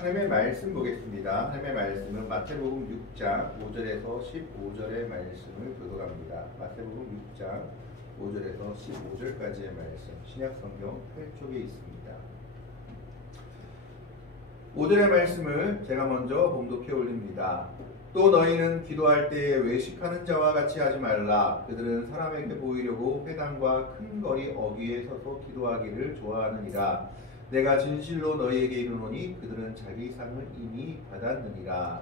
하나님의 말씀 보겠습니다. 하나님의 말씀은 마태복음 6장 5절에서 15절의 말씀을 교독합니다. 마태복음 6장 5절에서 15절까지의 말씀, 신약성경 8쪽에 있습니다. 5절의 말씀을 제가 먼저 봉독해 올립니다. 또 너희는 기도할 때에 외식하는 자와 같이 하지 말라. 그들은 사람에게 보이려고 회당과 큰 거리 어귀에 서서 기도하기를 좋아하느니라. 내가 진실로 너희에게 이르노니 그들은 자기 상을 이미 받았느니라.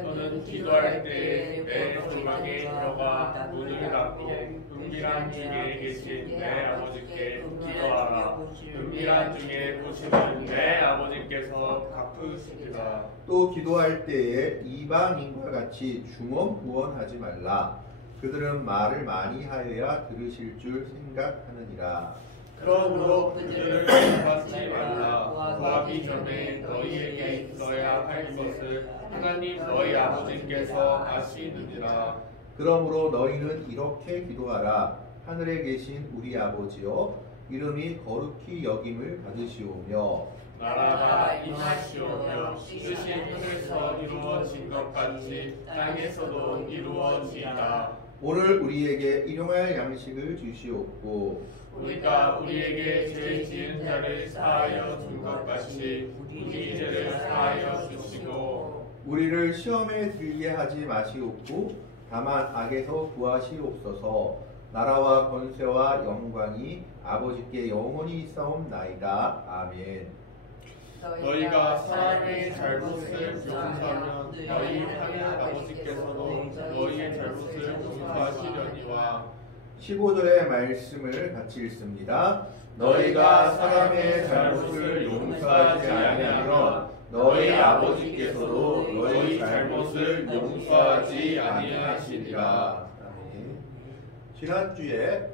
너는 기도할 때에 내 조망에 들어가 문을 닫고 은밀한 중에 계신 내 아버지께 기도하라. 은밀한 중에 보시는 내 아버지께서 갚으시리라. 또 기도할 때에 이방인과 같이 중언부언하지 말라. 그들은 말을 많이 하여야 들으실 줄 생각하느니라. 그러므로 그들을 구하지 말라. 구하기 전에 너희에게 들어야 할 것을 하나님 너희 아버지께서 아시느니라. 그러므로 너희는 이렇게 기도하라. 하늘에 계신 우리 아버지여, 이름이 거룩히 여김을 받으시오며 나라가 임하시오며 뜻이 하늘에서 이루어진 것 같이 땅에서도 이루어지이다. 오늘 우리에게 일용할 양식을 주시옵고 우리가 우리에게 죄 지은 자를 사하여 준 것 같이 우리 죄를 사하여 주시고 우리를 시험에 들게 하지 마시옵고 다만 악에서 구하시옵소서. 나라와 권세와 영광이 아버지께 영원히 있사옵나이다. 아멘. 너희가 사람의 잘못을 용서하면 너희 하늘 아버지께서도 너희의 잘못을 용서하시려니와. 15절의 말씀을 같이 읽습니다. 너희가 사람의 잘못을 용서하지 아니하면 너희 아버지께서도 너희 잘못을 용서하지 아니하시리라. 지난주에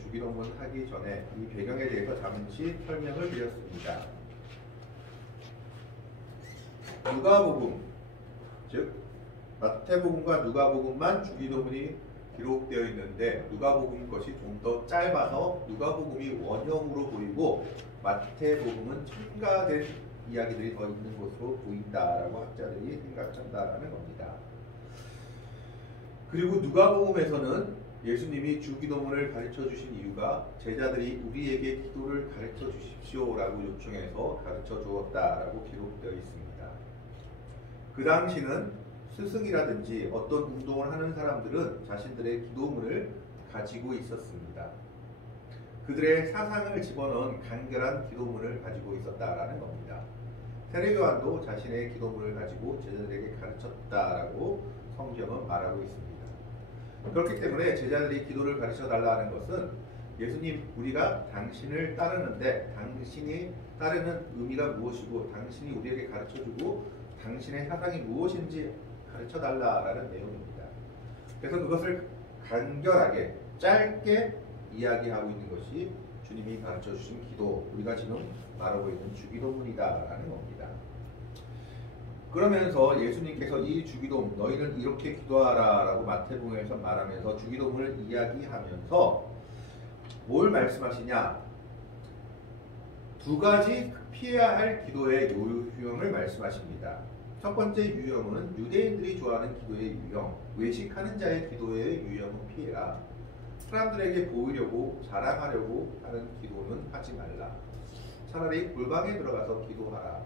주기도문 하기 전에 이 배경에 대해서 잠시 설명을 드렸습니다. 누가복음, 즉 마태복음과 누가복음만 주기도문이 기록되어 있는데 누가복음 것이 좀 더 짧아서 누가복음이 원형으로 보이고 마태복음은 첨가된 이야기들이 더 있는 것으로 보인다라고 학자들이 생각한다라는 겁니다. 그리고 누가복음에서는 예수님이 주기도문을 가르쳐 주신 이유가 제자들이 우리에게 기도를 가르쳐 주십시오라고 요청해서 가르쳐 주었다라고 기록되어 있습니다. 그 당시는 스승이라든지 어떤 운동을 하는 사람들은 자신들의 기도문을 가지고 있었습니다. 그들의 사상을 집어넣은 간결한 기도문을 가지고 있었다라는 겁니다. 세례요한도 자신의 기도문을 가지고 제자들에게 가르쳤다라고 성경은 말하고 있습니다. 그렇기 때문에 제자들이 기도를 가르쳐 달라는 것은 예수님, 우리가 당신을 따르는데 당신이 따르는 의미가 무엇이고 당신이 우리에게 가르쳐주고 당신의 사상이 무엇인지 가르쳐달라라는 내용입니다. 그래서 그것을 간결하게 짧게 이야기하고 있는 것이 주님이 가르쳐주신 기도, 우리가 지금 말하고 있는 주기도문이다라는 겁니다. 그러면서 예수님께서 이 주기도문, 너희는 이렇게 기도하라 라고 마태복음에서 말하면서 주기도문을 이야기하면서 뭘 말씀하시냐? 두 가지 피해야 할 기도의 유형을 말씀하십니다. 첫 번째 유형은 유대인들이 좋아하는 기도의 유형, 외식하는 자의 기도의 유형은 피해라. 사람들에게 보이려고 자랑하려고 하는 기도는 하지 말라. 차라리 골방에 들어가서 기도하라.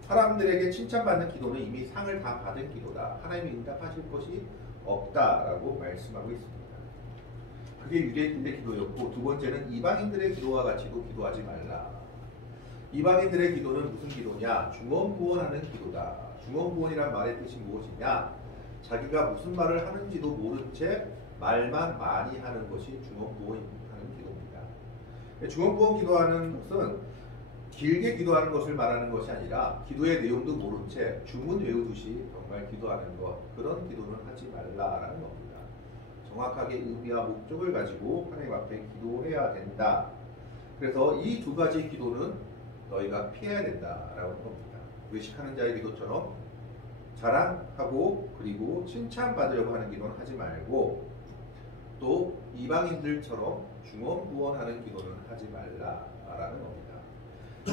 사람들에게 칭찬받는 기도는 이미 상을 다 받은 기도다. 하나님이 응답하실 것이 없다라고 말씀하고 있습니다. 그게 유대인들의 기도였고, 두 번째는 이방인들의 기도와 같이도 기도하지 말라. 이방인들의 기도는 무슨 기도냐? 중언부언하는 기도다. 중언부언이란 말의 뜻이 무엇이냐? 자기가 무슨 말을 하는지도 모른 채 말만 많이 하는 것이 중언부언하는 기도입니다. 중언부언 기도하는 것은 길게 기도하는 것을 말하는 것이 아니라 기도의 내용도 모른 채 주문 외우듯이 정말 기도하는 것, 그런 기도는 하지 말라라는 겁니다. 정확하게 의미와 목적을 가지고 하나님 앞에 기도해야 된다. 그래서 이 두 가지 기도는 너희가 피해야 된다라는 겁니다. 외식하는 자의 기도처럼 자랑하고 그리고 칭찬받으려고 하는 기도는 하지 말고, 또 이방인들처럼 중언부언하는 기도는 하지 말라라는 겁니다.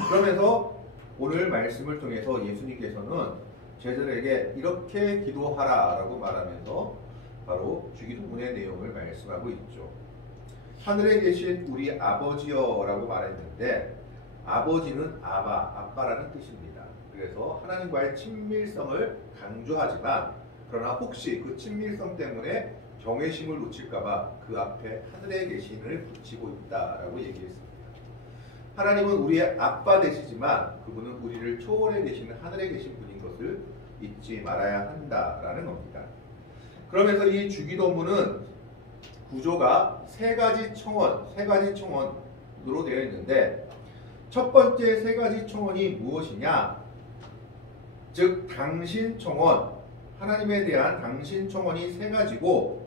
그러면서 오늘 말씀을 통해서 예수님께서는 제자들에게 이렇게 기도하라라고 말하면서 바로 주기도문의 내용을 말씀하고 있죠. 하늘에 계신 우리 아버지여라고 말했는데 아버지는 아빠라는 뜻입니다. 그래서 하나님과의 친밀성을 강조하지만 그러나 혹시 그 친밀성 때문에 경외심을 놓칠까봐 그 앞에 하늘에 계신을 붙이고 있다라고 얘기했습니다. 하나님은 우리의 아빠 되시지만 그분은 우리를 초월해 계시는 하늘에 계신 분인 것을 잊지 말아야 한다라는 겁니다. 그러면서 이 주기도문은 구조가 세 가지 청원으로 되어 있는데 첫 번째 세 가지 청원이 무엇이냐? 즉 당신 청원, 하나님에 대한 당신 청원이 세 가지고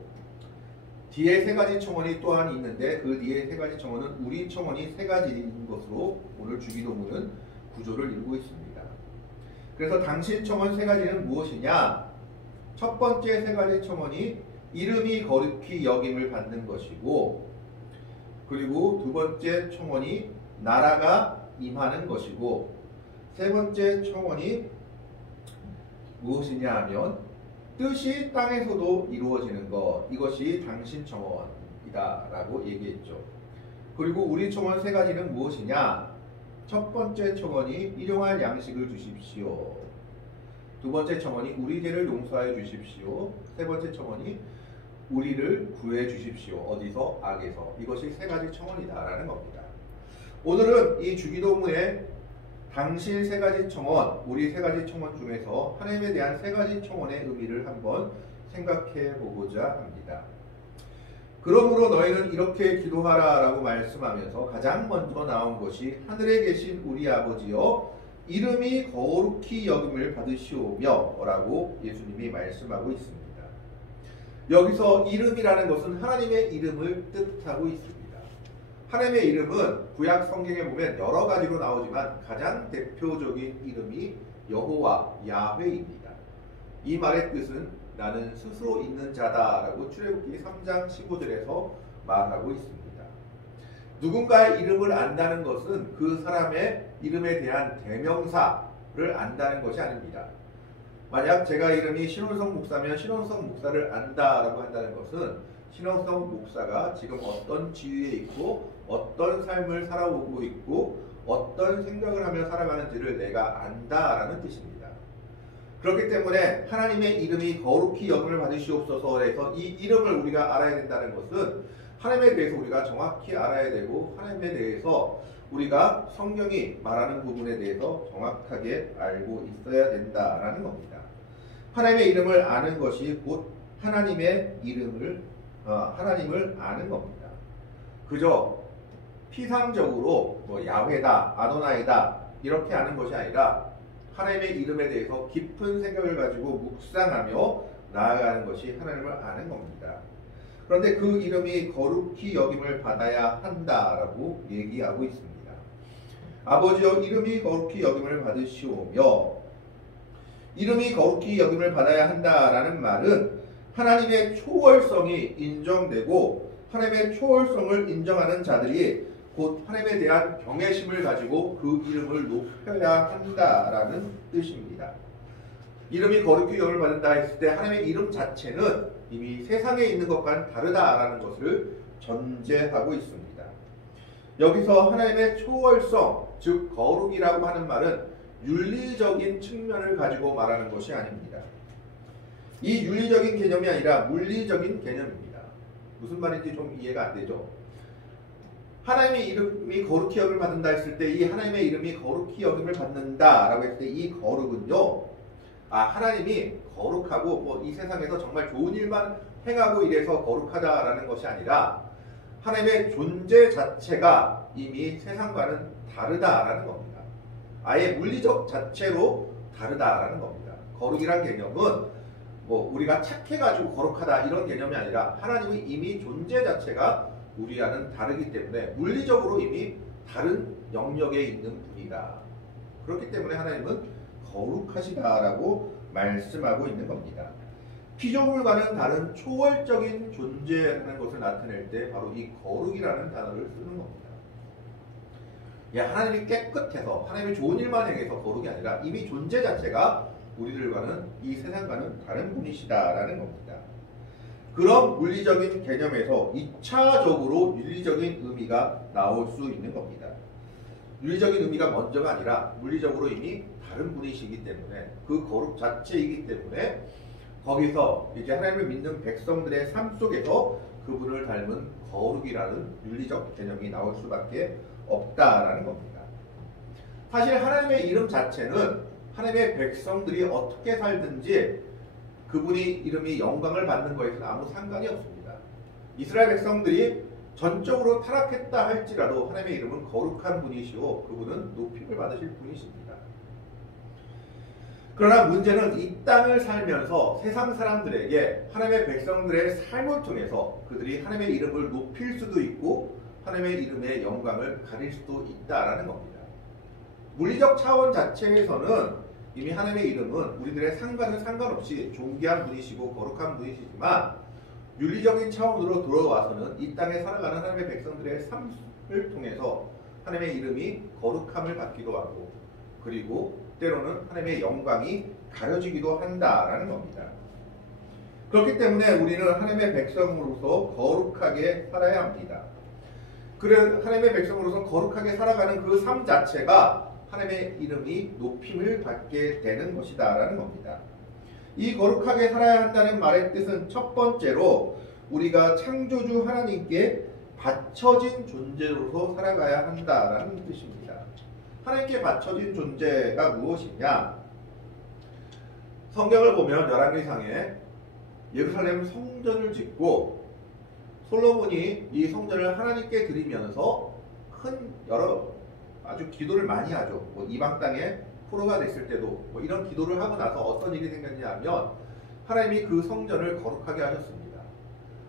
뒤에 세 가지 청원이 또한 있는데 그 뒤에 세 가지 청원은 우리 청원이 세 가지인 것으로 오늘 주기도문은 구조를 이루고 있습니다. 그래서 당신 청원 세 가지는 무엇이냐? 첫 번째 세 가지 청원이 이름이 거룩히 여김을 받는 것이고 그리고 두 번째 청원이 나라가 임하는 것이고 세 번째 청원이 무엇이냐 하면 뜻이 땅에서도 이루어지는 것, 이것이 당신 청원이다 라고 얘기했죠. 그리고 우리 청원 세 가지는 무엇이냐? 첫 번째 청원이 일용할 양식을 주십시오. 두 번째 청원이 우리 죄를 용서하여 주십시오. 세 번째 청원이 우리를 구해 주십시오. 어디서? 악에서. 이것이 세 가지 청원이다라는 겁니다. 오늘은 이 주기도문의 당신 세 가지 청원, 우리 세 가지 청원 중에서 하나님에 대한 세 가지 청원의 의미를 한번 생각해 보고자 합니다. 그러므로 너희는 이렇게 기도하라 라고 말씀하면서 가장 먼저 나온 것이 하늘에 계신 우리 아버지여 이름이 거룩히 여김을 받으시오며 라고 예수님이 말씀하고 있습니다. 여기서 이름이라는 것은 하나님의 이름을 뜻하고 있습니다. 하나님의 이름은 구약 성경에 보면 여러 가지로 나오지만 가장 대표적인 이름이 여호와, 야훼입니다. 이 말의 뜻은 나는 스스로 있는 자다라고 출애굽기 3장 15절에서 말하고 있습니다. 누군가의 이름을 안다는 것은 그 사람의 이름에 대한 대명사를 안다는 것이 아닙니다. 만약 제가 이름이 신원성 목사면 신원성 목사를 안다라고 한다는 것은 신원성 목사가 지금 어떤 지위에 있고 어떤 삶을 살아오고 있고 어떤 생각을 하며 살아가는지를 내가 안다라는 뜻입니다. 그렇기 때문에 하나님의 이름이 거룩히 여김을 받으시옵소서 해서 이 이름을 우리가 알아야 된다는 것은 하나님에 대해서 우리가 정확히 알아야 되고 하나님에 대해서 우리가 성경이 말하는 부분에 대해서 정확하게 알고 있어야 된다라는 겁니다. 하나님의 이름을 아는 것이 곧 하나님의 하나님을 아는 겁니다. 그저 피상적으로 야훼다, 아도나이다 이렇게 아는 것이 아니라 하나님의 이름에 대해서 깊은 생각을 가지고 묵상하며 나아가는 것이 하나님을 아는 겁니다. 그런데 그 이름이 거룩히 여김을 받아야 한다라고 얘기하고 있습니다. 아버지여 이름이 거룩히 여김을 받으시오며 이름이 거룩히 여김을 받아야 한다라는 말은 하나님의 초월성이 인정되고 하나님의 초월성을 인정하는 자들이 곧 하나님에 대한 경외심을 가지고 그 이름을 높여야 한다라는 뜻입니다. 이름이 거룩히 여김을 받는다 했을 때 하나님의 이름 자체는 이미 세상에 있는 것과는 다르다라는 것을 전제하고 있습니다. 여기서 하나님의 초월성, 즉 거룩이라고 하는 말은 윤리적인 측면을 가지고 말하는 것이 아닙니다. 이 윤리적인 개념이 아니라 물리적인 개념입니다. 무슨 말인지 좀 이해가 안 되죠? 하나님의 이름이 거룩히 여김을 받는다 했을 때 이 하나님의 이름이 거룩히 여김을 받는다라고 했을 때 이 거룩은요, 하나님이 거룩하고 이 세상에서 정말 좋은 일만 행하고 이래서 거룩하다라는 것이 아니라 하나님의 존재 자체가 이미 세상과는 다르다라는 겁니다. 아예 물리적 자체로 다르다라는 겁니다. 거룩이란 개념은 우리가 착해가지고 거룩하다 이런 개념이 아니라 하나님의 이미 존재 자체가 우리와는 다르기 때문에 물리적으로 이미 다른 영역에 있는 분이다. 그렇기 때문에 하나님은 거룩하시다라고 말씀하고 있는 겁니다. 피조물과는 다른 초월적인 존재라는 것을 나타낼 때 바로 이 거룩이라는 단어를 쓰는 겁니다. 하나님이 깨끗해서 하나님이 좋은 일만 행해서 거룩이 아니라 이미 존재 자체가 우리들과는 이 세상과는 다른 분이시다라는 겁니다. 그런 물리적인 개념에서 2차적으로 윤리적인 의미가 나올 수 있는 겁니다. 윤리적인 의미가 먼저가 아니라 물리적으로 이미 다른 분이시기 때문에 그 거룩 자체이기 때문에 거기서 이제 하나님을 믿는 백성들의 삶 속에서 그분을 닮은 거룩이라는 윤리적 개념이 나올 수밖에 없다라는 겁니다. 사실 하나님의 이름 자체는 하나님의 백성들이 어떻게 살든지 그분이 이름이 영광을 받는 것에는 아무 상관이 없습니다. 이스라엘 백성들이 전적으로 타락했다 할지라도 하나님의 이름은 거룩한 분이시오 그분은 높임을 받으실 분이십니다. 그러나 문제는 이 땅을 살면서 세상 사람들에게 하나님의 백성들의 삶을 통해서 그들이 하나님의 이름을 높일 수도 있고 하나님의 이름의 영광을 가릴 수도 있다라는 겁니다. 물리적 차원 자체에서는 이미 하나님의 이름은 우리들의 상관은 상관없이 존귀한 분이시고 거룩한 분이시지만 윤리적인 차원으로 들어와서는 이 땅에 살아가는 하나님의 백성들의 삶을 통해서 하나님의 이름이 거룩함을 받기도 하고 그리고 때로는 하나님의 영광이 가려지기도 한다라는 겁니다. 그렇기 때문에 우리는 하나님의 백성으로서 거룩하게 살아야 합니다. 그래 하나님의 백성으로서 거룩하게 살아가는 그 삶 자체가 하나님의 이름이 높임을 받게 되는 것이다라는 겁니다. 이 거룩하게 살아야 한다는 말의 뜻은 첫 번째로 우리가 창조주 하나님께 바쳐진 존재로서 살아가야 한다라는 뜻입니다. 하나님께 바쳐진 존재가 무엇이냐? 성경을 보면 열왕기상에 예루살렘 성전을 짓고 솔로몬이 이 성전을 하나님께 드리면서 큰 여러 아주 기도를 많이 하죠. 이방 땅에 포로가 됐을 때도 이런 기도를 하고 나서 어떤 일이 생겼냐면 하나님이 그 성전을 거룩하게 하셨습니다.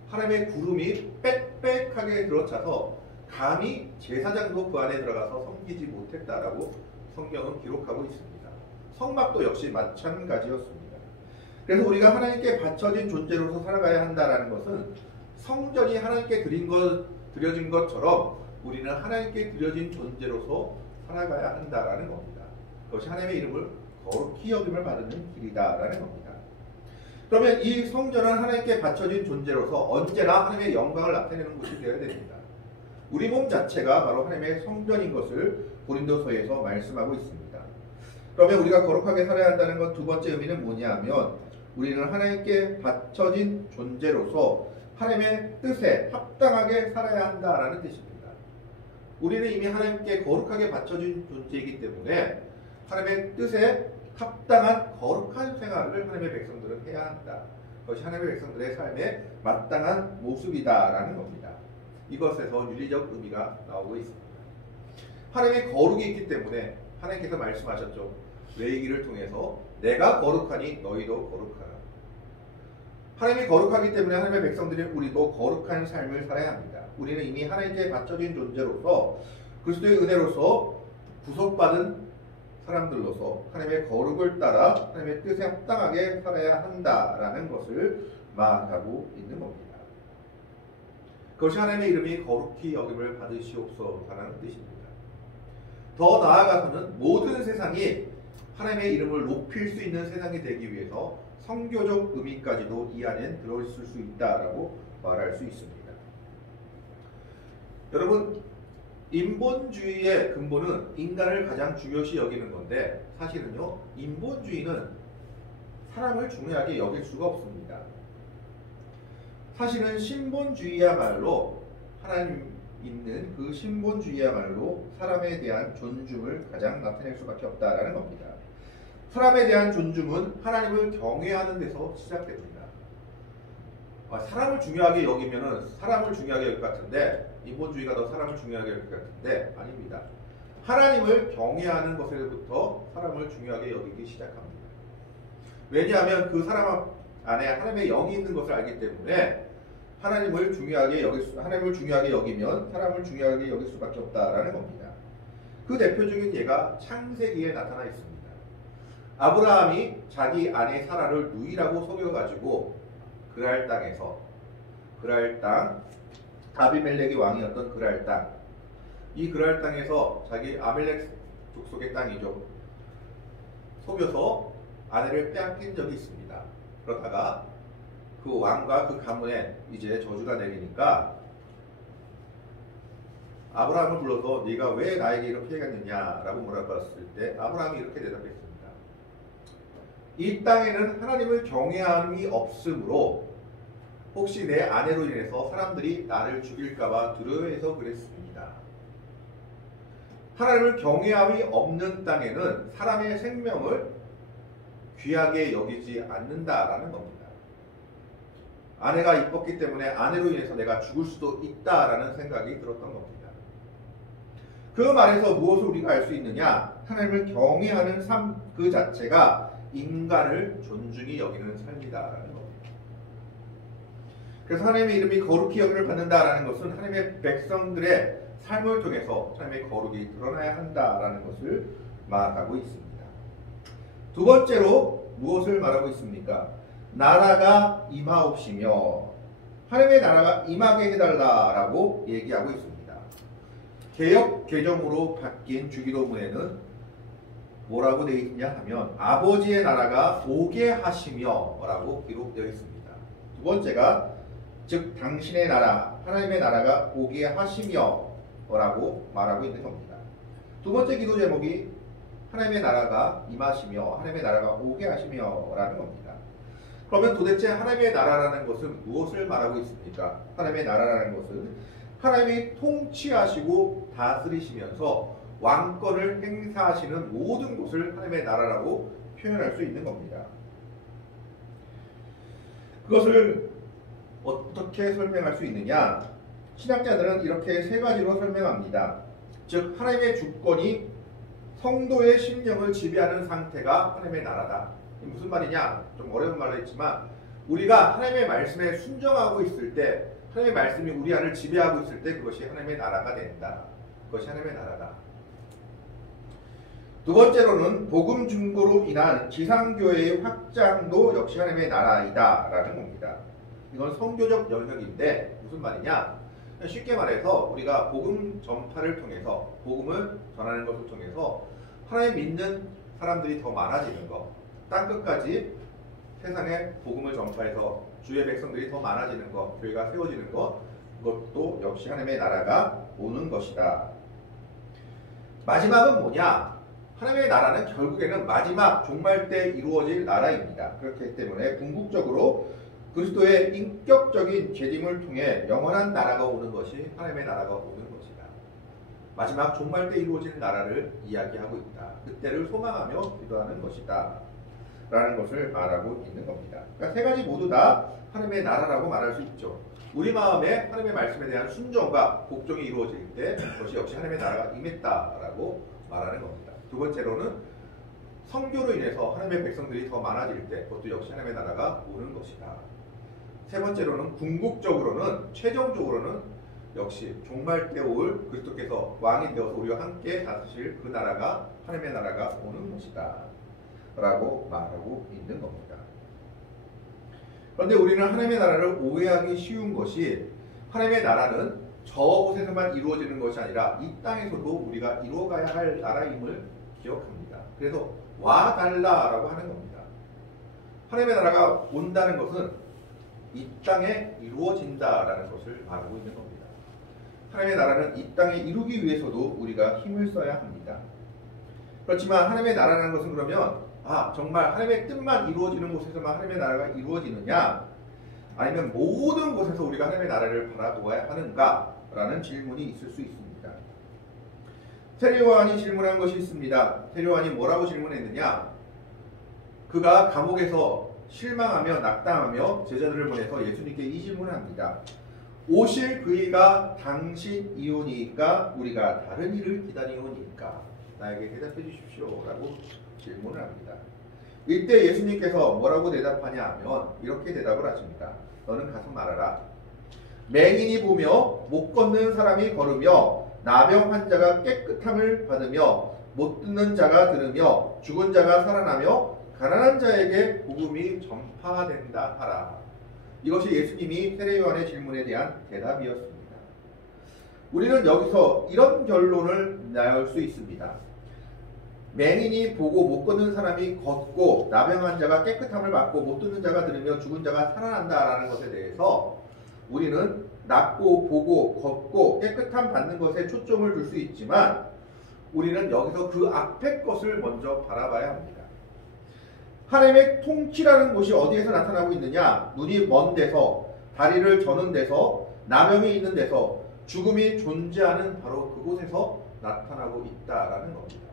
하나님의 구름이 빽빽하게 들어차서 감히 제사장도 그 안에 들어가서 섬기지 못했다라고 성경은 기록하고 있습니다. 성막도 역시 마찬가지였습니다. 그래서 우리가 하나님께 바쳐진 존재로서 살아가야 한다는 것은 성전이 하나님께 드려진 것처럼 우리는 하나님께 드려진 존재로서 살아가야 한다라는 겁니다. 그것이 하나님의 이름을 거룩히 여김을 받는 길이다라는 겁니다. 그러면 이 성전은 하나님께 바쳐진 존재로서 언제나 하나님의 영광을 나타내는 곳이 되어야 됩니다. 우리 몸 자체가 바로 하나님의 성전인 것을 고린도서에서 말씀하고 있습니다. 그러면 우리가 거룩하게 살아야 한다는 것 두 번째 의미는 뭐냐면 우리는 하나님께 바쳐진 존재로서 하나님의 뜻에 합당하게 살아야 한다라는 뜻입니다. 우리는 이미 하나님께 거룩하게 바쳐진 존재이기 때문에 하나님의 뜻에 합당한 거룩한 생활을 하나님의 백성들은 해야 한다. 그것이 하나님의 백성들의 삶에 마땅한 모습이다라는 겁니다. 이것에서 윤리적 의미가 나오고 있습니다. 하나님의 거룩이 있기 때문에 하나님께서 말씀하셨죠. 레위기를 통해서 내가 거룩하니 너희도 거룩하라. 하나님이 거룩하기 때문에 하나님의 백성들이 우리도 거룩한 삶을 살아야 합니다. 우리는 이미 하나님께 바쳐진 존재로서 그리스도의 은혜로서 구속받은 사람들로서 하나님의 거룩을 따라 하나님의 뜻에 합당하게 살아야 한다라는 것을 말하고 있는 겁니다. 그것이 하나님의 이름이 거룩히 여김을 받으시옵소서라는 뜻입니다. 더 나아가서는 모든 세상이 하나님의 이름을 높일 수 있는 세상이 되기 위해서 성교적 의미까지도 이 안에 들어있을 수 있다라고 말할 수 있습니다. 여러분, 인본주의의 근본은 인간을 가장 중요시 여기는 건데 사실은요, 인본주의는 사람을 중요하게 여길 수가 없습니다. 사실은 신본주의야말로 하나님 있는 그 신본주의야말로 사람에 대한 존중을 가장 나타낼 수밖에 없다라는 겁니다. 사람에 대한 존중은 하나님을 경외하는 데서 시작됩니다. 사람을 중요하게 여기면은 사람을 중요하게 여길 것 같은데 인본주의가 더 사람을 중요하게 여길 것 같은데 아닙니다. 하나님을 경외하는 것에부터 사람을 중요하게 여기기 시작합니다. 왜냐하면 그 사람 안에 하나님의 영이 있는 것을 알기 때문에 하나님을 중요하게 여기면 사람을 중요하게 여길 수밖에 없다라는 겁니다. 그 대표적인 예가 창세기에 나타나 있습니다. 아브라함이 자기 아내 사라를 누이라고 속여가지고 그랄 땅 아비멜렉이 왕이었던 그랄 땅 이 그랄 땅에서 자기 아멜렉 족속의 땅이죠. 속여서 아내를 빼앗긴 적이 있습니다. 그러다가 그 왕과 그 가문에 이제 저주가 내리니까 아브라함을 불러서 네가 왜 나에게 이렇게 해갔느냐라고 물어봤을 때 아브라함이 이렇게 대답했습니다. 이 땅에는 하나님을 경외함이 없으므로 혹시 내 아내로 인해서 사람들이 나를 죽일까봐 두려워해서 그랬습니다. 하나님을 경외함이 없는 땅에는 사람의 생명을 귀하게 여기지 않는다라는 겁니다. 아내가 이뻤기 때문에 아내로 인해서 내가 죽을 수도 있다라는 생각이 들었던 겁니다. 그 말에서 무엇을 우리가 알 수 있느냐? 하나님을 경외하는 삶 그 자체가 인간을 존중히 여기는 삶이다라는 겁니다. 그래서 하나님의 이름이 거룩히 여김을 받는다라는 것은 하나님의 백성들의 삶을 통해서 하나님의 거룩이 드러나야 한다라는 것을 말하고 있습니다. 두 번째로 무엇을 말하고 있습니까? 나라가 임하옵시며 하나님의 나라가 임하게 해달라라고 얘기하고 있습니다. 개역 개정으로 바뀐 주기도문에는 뭐라고 되어 있냐 하면 아버지의 나라가 오게 하시며 라고 기록되어 있습니다. 두 번째가 즉 당신의 나라 하나님의 나라가 오게 하시며 라고 말하고 있는 겁니다. 두 번째 기도 제목이 하나님의 나라가 임하시며 하나님의 나라가 오게 하시며 라는 겁니다. 그러면 도대체 하나님의 나라라는 것은 무엇을 말하고 있습니까? 하나님의 나라라는 것은 하나님이 통치하시고 다스리시면서 왕권을 행사하시는 모든 곳을 하나님의 나라라고 표현할 수 있는 겁니다. 그것을 어떻게 설명할 수 있느냐? 신학자들은 이렇게 세 가지로 설명합니다. 즉 하나님의 주권이 성도의 심령을 지배하는 상태가 하나님의 나라다. 무슨 말이냐? 좀 어려운 말로 했지만 우리가 하나님의 말씀에 순종하고 있을 때 하나님의 말씀이 우리 안을 지배하고 있을 때 그것이 하나님의 나라가 된다. 그것이 하나님의 나라다. 두 번째로는 복음 중보로 인한 지상교회의 확장도 역시 하나님의 나라이다 라는 겁니다. 이건 성교적 영역인데 무슨 말이냐? 쉽게 말해서 우리가 복음 전파를 통해서 복음을 전하는 것을 통해서 하나님 믿는 사람들이 더 많아지는 것, 땅끝까지 세상에 복음을 전파해서 주의 백성들이 더 많아지는 것, 교회가 세워지는 것, 그것도 역시 하나님의 나라가 오는 것이다. 마지막은 뭐냐? 하나님의 나라는 결국에는 마지막 종말 때 이루어질 나라입니다. 그렇기 때문에 궁극적으로 그리스도의 인격적인 재림을 통해 영원한 나라가 오는 것이 하나님의 나라가 오는 것이다. 마지막 종말 때 이루어질 나라를 이야기하고 있다. 그때를 소망하며 기도하는 것이다. 라는 것을 말하고 있는 겁니다. 그러니까 세 가지 모두 다 하나님의 나라라고 말할 수 있죠. 우리 마음에 하나님의 말씀에 대한 순종과 복종이 이루어질 때 그것이 역시 하나님의 나라가 임했다라고 말하는 겁니다. 두 번째로는 선교로 인해서 하나님의 백성들이 더 많아질 때 그것도 역시 하나님의 나라가 오는 것이다. 세 번째로는 궁극적으로는 최종적으로는 역시 종말 때 올 그리스도께서 왕이 되어서 우리와 함께 다스릴 그 나라가 하나님의 나라가 오는 것이다 라고 말하고 있는 겁니다. 그런데 우리는 하나님의 나라를 오해하기 쉬운 것이 하나님의 나라는 저곳에서만 이루어지는 것이 아니라 이 땅에서도 우리가 이루어가야 할 나라임을 기억합니다. 그래서 와달라라고 하는 겁니다. 하나님의 나라가 온다는 것은 이 땅에 이루어진다라는 것을 말하고 있는 겁니다. 하나님의 나라는 이 땅에 이루기 위해서도 우리가 힘을 써야 합니다. 그렇지만 하나님의 나라라는 것은 그러면 정말 하나님의 뜻만 이루어지는 곳에서만 하나님의 나라가 이루어지느냐 아니면 모든 곳에서 우리가 하나님의 나라를 바라보아야 하는가 라는 질문이 있을 수 있습니다. 세례요한이 질문한 것이 있습니다. 세례요한이 뭐라고 질문했느냐? 그가 감옥에서 실망하며 낙담하며 제자들을 보내서 예수님께 이 질문을 합니다. 오실 그이가 당신이오니까 우리가 다른 일을 기다리오니까 나에게 대답해 주십시오 라고 질문을 합니다. 이때 예수님께서 뭐라고 대답하냐 하면 이렇게 대답을 하십니다. 너는 가서 말하라. 맹인이 보며 못 걷는 사람이 걸으며 나병 환자가 깨끗함을 받으며 못 듣는 자가 들으며 죽은 자가 살아나며 가난한 자에게 복음이 전파된다 하라. 이것이 예수님이 세례요한의 질문에 대한 대답이었습니다. 우리는 여기서 이런 결론을 내올 수 있습니다. 맹인이 보고 못 걷는 사람이 걷고 나병한 자가 깨끗함을 받고 못 듣는 자가 들으며 죽은 자가 살아난다라는 것에 대해서 우리는 낫고 보고 걷고 깨끗함 받는 것에 초점을 둘 수 있지만 우리는 여기서 그 앞에 것을 먼저 바라봐야 합니다. 하나님의 통치라는 것이 어디에서 나타나고 있느냐? 눈이 먼 데서, 다리를 저는 데서, 나병이 있는 데서, 죽음이 존재하는 바로 그곳에서 나타나고 있다라는 겁니다.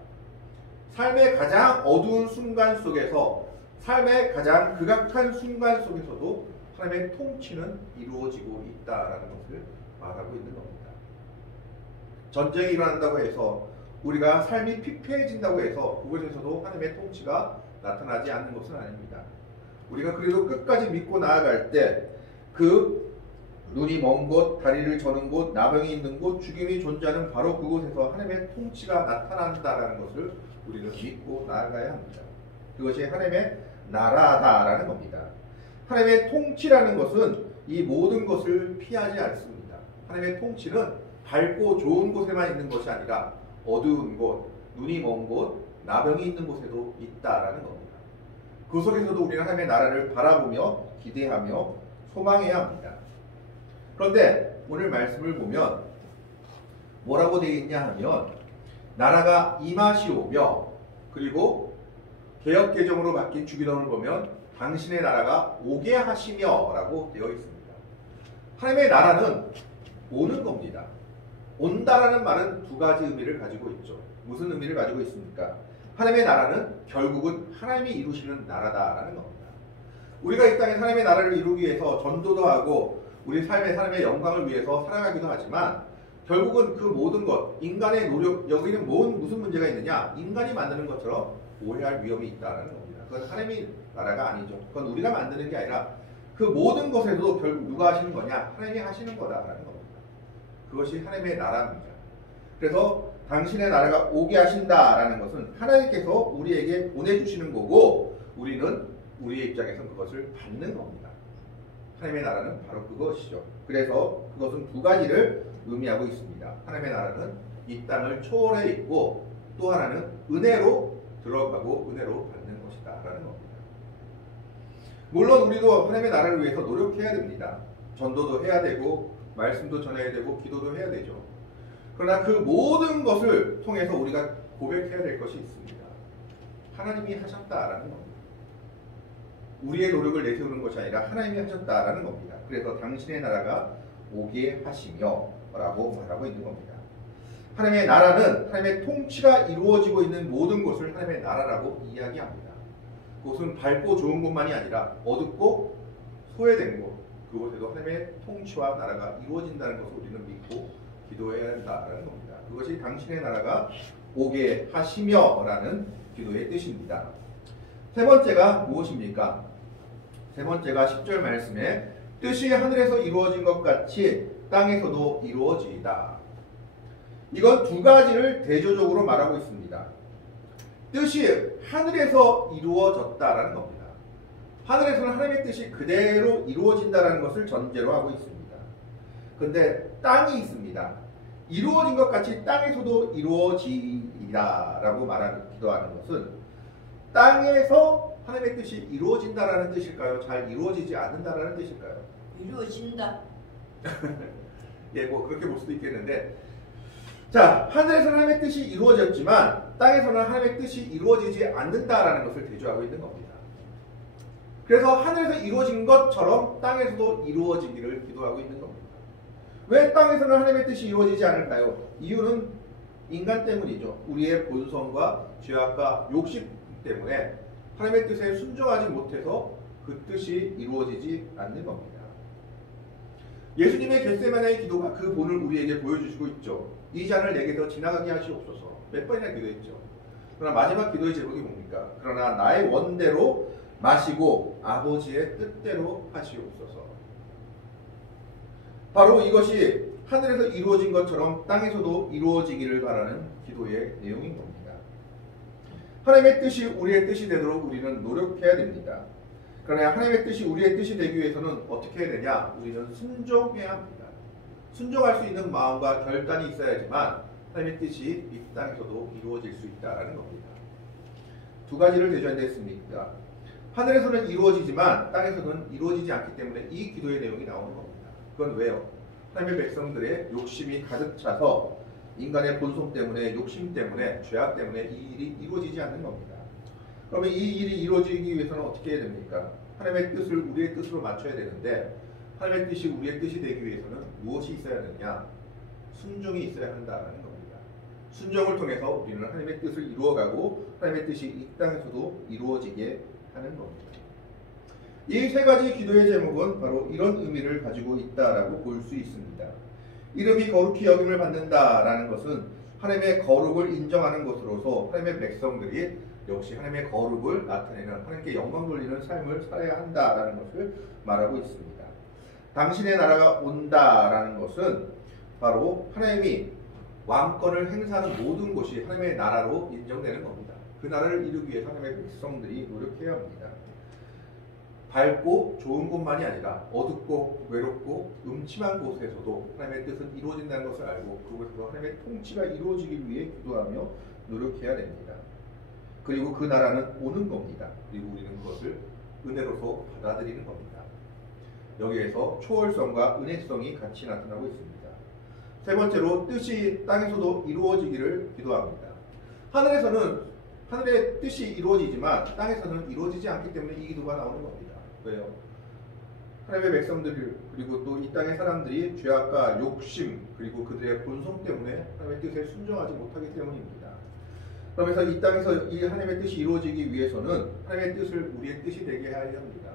삶의 가장 어두운 순간 속에서, 삶의 가장 극악한 순간 속에서도 하나님의 통치는 이루어지고 있다라는 것을 말하고 있는 겁니다. 전쟁이 일어난다고 해서 우리가 삶이 피폐해진다고 해서 그곳에서도 하나님의 통치가 나타나지 않는 것은 아닙니다. 우리가 그래도 끝까지 믿고 나아갈 때 그 눈이 먼 곳, 다리를 저는 곳, 나병이 있는 곳, 죽임이 존재하는 바로 그곳에서 하나님의 통치가 나타난다라는 것을 우리는 믿고 나아가야 합니다. 그것이 하나님의 나라다라는 겁니다. 하나님의 통치라는 것은 이 모든 것을 피하지 않습니다. 하나님의 통치는 밝고 좋은 곳에만 있는 것이 아니라 어두운 곳, 눈이 먼 곳, 나병이 있는 곳에도 있다라는 겁니다. 그 속에서도 우리는 하나님의 나라를 바라보며 기대하며 소망해야 합니다. 그런데 오늘 말씀을 보면 뭐라고 되어 있냐 하면 나라가 임하시오며, 그리고 개역개정으로 바뀐 주기도문을 보면 당신의 나라가 오게 하시며 라고 되어 있습니다. 하나님의 나라는 오는 겁니다. 온다라는 말은 두 가지 의미를 가지고 있죠. 무슨 의미를 가지고 있습니까? 하나님의 나라는 결국은 하나님이 이루시는 나라다라는 겁니다. 우리가 이 땅에 하나님의 나라를 이루기 위해서 전도도 하고 우리 삶의 사람의 영광을 위해서 살아가기도 하지만 결국은 그 모든 것, 인간의 노력, 여기는 무슨 문제가 있느냐? 인간이 만드는 것처럼 오해할 위험이 있다는 겁니다. 그건 하나님의 나라가 아니죠. 그건 우리가 만드는 게 아니라 그 모든 것에도 결국 누가 하시는 거냐? 하나님이 하시는 거다라는 겁니다. 그것이 하나님의 나라입니다. 그래서 당신의 나라가 오게 하신다라는 것은 하나님께서 우리에게 보내주시는 거고 우리는 우리의 입장에서 그것을 받는 겁니다. 하나님의 나라는 바로 그것이죠. 그래서 그것은 두 가지를 의미하고 있습니다. 하나님의 나라는 이 땅을 초월해 있고 또 하나는 은혜로 들어가고 은혜로 받는 것이다 라는 겁니다. 물론 우리도 하나님의 나라를 위해서 노력해야 됩니다. 전도도 해야 되고 말씀도 전해야 되고 기도도 해야 되죠. 그러나 그 모든 것을 통해서 우리가 고백해야 될 것이 있습니다. 하나님이 하셨다라는 겁니다. 우리의 노력을 내세우는 것이 아니라 하나님이 하셨다라는 겁니다. 그래서 당신의 나라가 오게 하시며 라고 말하고 있는 겁니다. 하나님의 나라는 하나님의 통치가 이루어지고 있는 모든 것을 하나님의 나라라고 이야기합니다. 그것은 밝고 좋은 곳만이 아니라 어둡고 소외된 곳, 그곳에도 하나님의 통치와 나라가 이루어진다는 것을 우리는 믿고 기도해야 한다는 겁니다. 그것이 당신의 나라가 오게 하시며 라는 기도의 뜻입니다. 세 번째가 무엇입니까? 세 번째가 10절 말씀에 뜻이 하늘에서 이루어진 것 같이 땅에서도 이루어지이다. 이건 두 가지를 대조적으로 말하고 있습니다. 뜻이 하늘에서 이루어졌다라는 겁니다. 하늘에서는 하나님의 뜻이 그대로 이루어진다는 것을 전제로 하고 있습니다. 그런데 땅이 있습니다. 이루어진 것 같이 땅에서도 이루어지이다 라고 기도하는 것은 땅에서 하나님의 뜻이 이루어진다라는 뜻일까요? 잘 이루어지지 않는다라는 뜻일까요? 이루어진다. 예, 뭐 그렇게 볼 수도 있겠는데, 자, 하늘에서는 하나님의 뜻이 이루어졌지만 땅에서는 하나님의 뜻이 이루어지지 않는다라는 것을 대조하고 있는 겁니다. 그래서 하늘에서 이루어진 것처럼 땅에서도 이루어지기를 기도하고 있는 겁니다. 왜 땅에서는 하나님의 뜻이 이루어지지 않을까요? 이유는 인간 때문이죠. 우리의 본성과 죄악과 욕심 때문에 하나님의 뜻에 순종하지 못해서 그 뜻이 이루어지지 않는 겁니다. 예수님의 겟세마네의 기도가 그 본을 우리에게 보여주시고 있죠. 이 잔을 내게서 지나가게 하시옵소서. 몇 번이나 기도했죠. 그러나 마지막 기도의 제목이 뭡니까? 그러나 나의 원대로 마시고 아버지의 뜻대로 하시옵소서. 바로 이것이 하늘에서 이루어진 것처럼 땅에서도 이루어지기를 바라는 기도의 내용인 겁니다. 하나님의 뜻이 우리의 뜻이 되도록 우리는 노력해야 됩니다. 그러나 하나님의 뜻이 우리의 뜻이 되기 위해서는 어떻게 해야 되냐? 우리는 순종해야 합니다. 순종할 수 있는 마음과 결단이 있어야지만 하나님의 뜻이 이 땅에서도 이루어질 수 있다는 겁니다. 두 가지를 대전했습니까? 하늘에서는 이루어지지만 땅에서는 이루어지지 않기 때문에 이 기도의 내용이 나오는 겁니다. 그건 왜요? 하나님의 백성들의 욕심이 가득 차서 인간의 본성 때문에, 욕심 때문에, 죄악 때문에 이 일이 이루어지지 않는 겁니다. 그러면 이 일이 이루어지기 위해서는 어떻게 해야 됩니까? 하나님의 뜻을 우리의 뜻으로 맞춰야 되는데, 하나님의 뜻이 우리의 뜻이 되기 위해서는 무엇이 있어야 되느냐? 순종이 있어야 한다는 겁니다. 순종을 통해서 우리는 하나님의 뜻을 이루어가고 하나님의 뜻이 이 땅에서도 이루어지게 하는 겁니다. 이 세 가지 기도의 제목은 바로 이런 의미를 가지고 있다라고 볼 수 있습니다. 이름이 거룩히 여김을 받는다라는 것은 하나님의 거룩을 인정하는 것으로서 하나님의 백성들이 역시 하나님의 거룩을 나타내는, 하나님께 영광 돌리는 삶을 살아야 한다라는 것을 말하고 있습니다. 당신의 나라가 온다라는 것은 바로 하나님이 왕권을 행사하는 모든 것이 하나님의 나라로 인정되는 겁니다. 그 나라를 이루기 위해 하나님의 백성들이 노력해야 합니다. 밝고 좋은 곳만이 아니라 어둡고 외롭고 음침한 곳에서도 하나님의 뜻은 이루어진다는 것을 알고 그곳에서 하나님의 통치가 이루어지기 위해 기도하며 노력해야 됩니다. 그리고 그 나라는 오는 겁니다. 그리고 우리는 그것을 은혜로서 받아들이는 겁니다. 여기에서 초월성과 은혜성이 같이 나타나고 있습니다. 세 번째로 뜻이 땅에서도 이루어지기를 기도합니다. 하늘에서는 하늘의 뜻이 이루어지지만 땅에서는 이루어지지 않기 때문에 이 기도가 나오는 겁니다. 왜요? 하나님의 백성들 그리고 또 이 땅의 사람들이 죄악과 욕심 그리고 그들의 본성 때문에 하나님의 뜻에 순종하지 못하기 때문입니다. 그러면서 이 땅에서 이 하나님의 뜻이 이루어지기 위해서는 하나님의 뜻을 우리의 뜻이 되게 해야 합니다.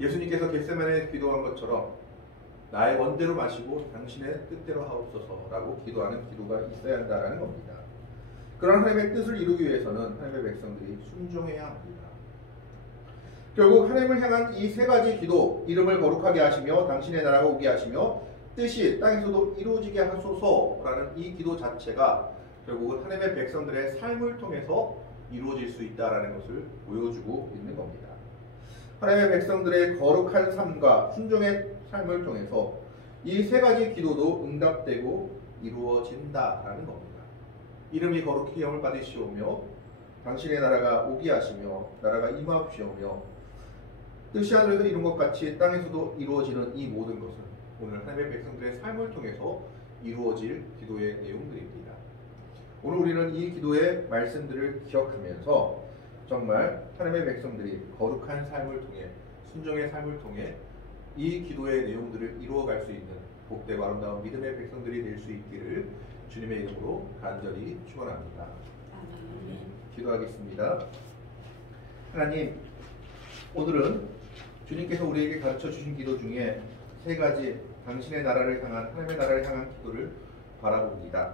예수님께서 겟세마네에 기도한 것처럼 나의 원대로 마시고 당신의 뜻대로 하옵소서라고 기도하는 기도가 있어야 한다는 겁니다. 그런 하나님의 뜻을 이루기 위해서는 하나님의 백성들이 순종해야 합니다. 결국 하나님을 향한 이 세 가지 기도, 이름을 거룩하게 하시며 당신의 나라가 오게 하시며 뜻이 땅에서도 이루어지게 하소서라는 이 기도 자체가 결국은 하나님의 백성들의 삶을 통해서 이루어질 수 있다는 것을 보여주고 있는 겁니다. 하나님의 백성들의 거룩한 삶과 순종의 삶을 통해서 이 세 가지 기도도 응답되고 이루어진다라는 겁니다. 이름이 거룩히 영을 받으시오며 당신의 나라가 오게 하시며 나라가 임하옵시오며 뜻이 하늘에서 이룬 것 같이 땅에서도 이루어지는 이 모든 것은 오늘 하나님의 백성들의 삶을 통해서 이루어질 기도의 내용들입니다. 오늘 우리는 이 기도의 말씀들을 기억하면서 정말 하나님의 백성들이 거룩한 삶을 통해 순종의 삶을 통해 이 기도의 내용들을 이루어갈 수 있는 복되고 아름다운 믿음의 백성들이 될 수 있기를 주님의 이름으로 간절히 축원합니다. 기도하겠습니다. 하나님, 오늘은 주님께서 우리에게 가르쳐 주신 기도 중에 세 가지 당신의 나라를 향한 하나님의 나라를 향한 기도를 바라봅니다.